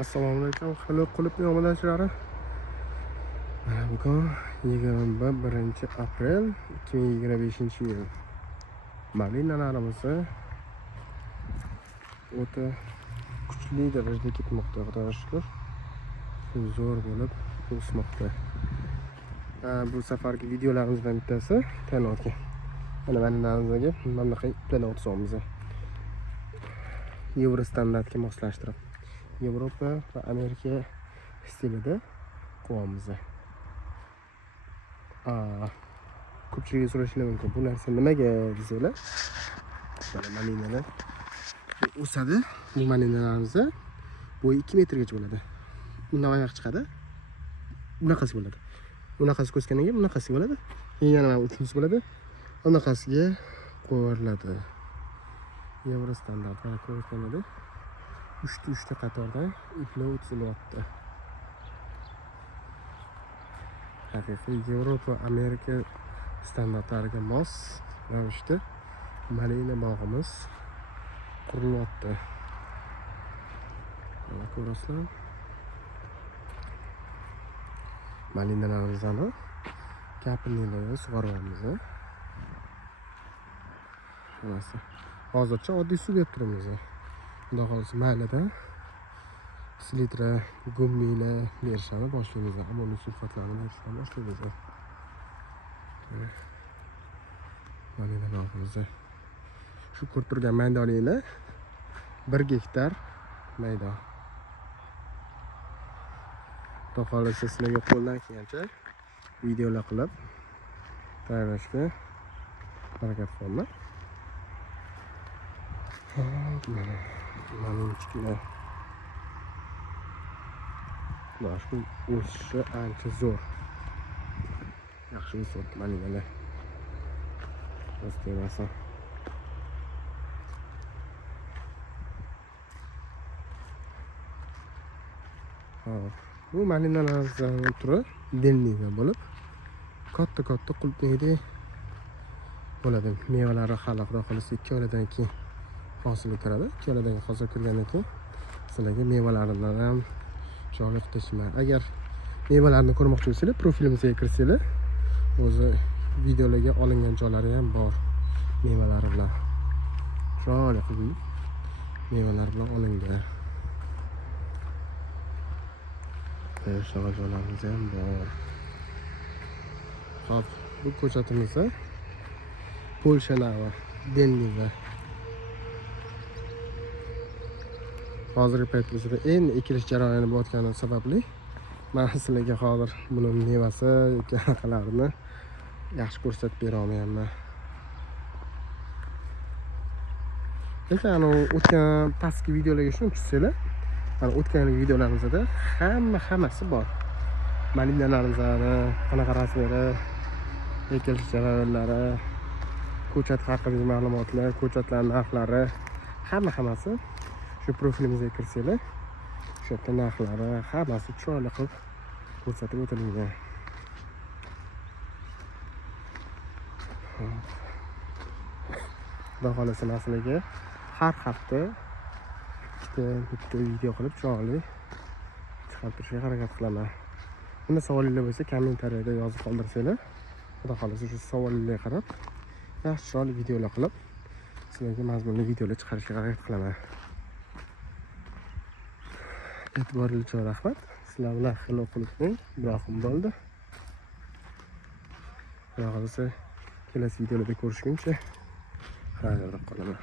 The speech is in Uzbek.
Assalomu alaykum, xalq qulupning omadoshlari. Mana bugun 21-aprel 2025-yil. Malinalarimizni o'ta kuchli darajada ketmoqda, Xudoga shukr. Zo'r bo'lib o'smoqda. Bu safargi videolarimizdan bittasi tayyorlatga. Mana malinalarimizdagi bunaqa tayyorlat solamiz. Yevro standartga moslashtirib. Yevropa va Amerika stilida quvamiz. Ko'pchilik so'rashingiz mumkin, bu narsa nimaga desanglar, mana malinalar o'sadi. Bu malinalarimiz bo'yi 2 metrgacha bo'ladi. Bundan oyoq chiqadi. Bunaqasi bo'ladi. Bunaqasi ko'sgandan keyin bunaqasi bo'ladi. Yana mana uchinchisi bo'ladi. Bunaqasiga qo'yiladi. Yevro standart mana ko'rsatiladi. 3 qatorda iplar o'tisilyapti. Haqiqiy Yevropa, Amerika standartlariga mos ravishda malina bog'imiz qurilyapti. Mana ko'rasizlar. Malinalarimizni kapinilarni sug'oryapmiz. Hozircha oddiy suv berib turamiz. Xudo xolisa maylada silitra, gummilar berishni boshlaymiz. Ammonium sulfatlarini berishni boshlaymiz. Malinalarimiz shu ko'rib turgan maydoninglar 1 gektar maydon. Xudo xolisa sizlarga qo'ldan kelgancha videolar qilib tayyorlashga harakat qilaman. Malinchiklar shu o'sishi ancha zo'r. Yaxshi o'syapti malinalar. O'stirasa. Bu malinalarning turi denliga bo'lib, katta qulupnaydi bo'ladi. Mevalari hali Xudo xolisa 2 oydan keyin hosil kiradi. 2 oydan hosil kirgandan keyin sizlarga mevalarini ham joylik qilishman. Agar mevalarni ko'rmoqchi bo'lsanglar, profilimizga kirsanglar, o'zi videolarga olingan joylari ham bor. Mevalari bilan. Joylik mevalar bilan olingan. Shunga joylarimiz ham bor. Hop, bu ko'chatimizda Polsha navi denliga. Hozirgi paytimizda endi ekilish jarayoni bo'layotgani sababli men sizlarga hozir buni mevasi yoki anaqalarini yaxshi ko'rsatib bera olmayapman. Lekin o'tgan pastki videolarga shuni tushsanglar, mana o'tgan videolarimizda hammasi bor. Malinalarimizni qanaqa rasmlari, ekilish jarayonlari, ko'chat haqidagi ma'lumotlar, ko'chatlar narxlari, hammasi shu profilimizga kirsanglar, shu yerda narxlari hammasi chiroyli qilib ko'rsatib o'tilgan. Xudo xolisa sizlarga har hafta bitta video qilib chiroyli chiqartirishga harakat qilaman. Bunda savolinglar bo'lsa, kommentariyada yozib qoldirsanglar, Xudo xolisa shu savollarga qarab yaxshi chiroyli videolar qilib sizlarga mazmunli videolar chiqarishga harakat qilaman. E'tiboringiz uchun rahmat. Sizlar bilan xilo qilibning Ibrohim bo'ldi. Xudo xolisa kelasi videolarda ko'rishguncha xayrli qolaman.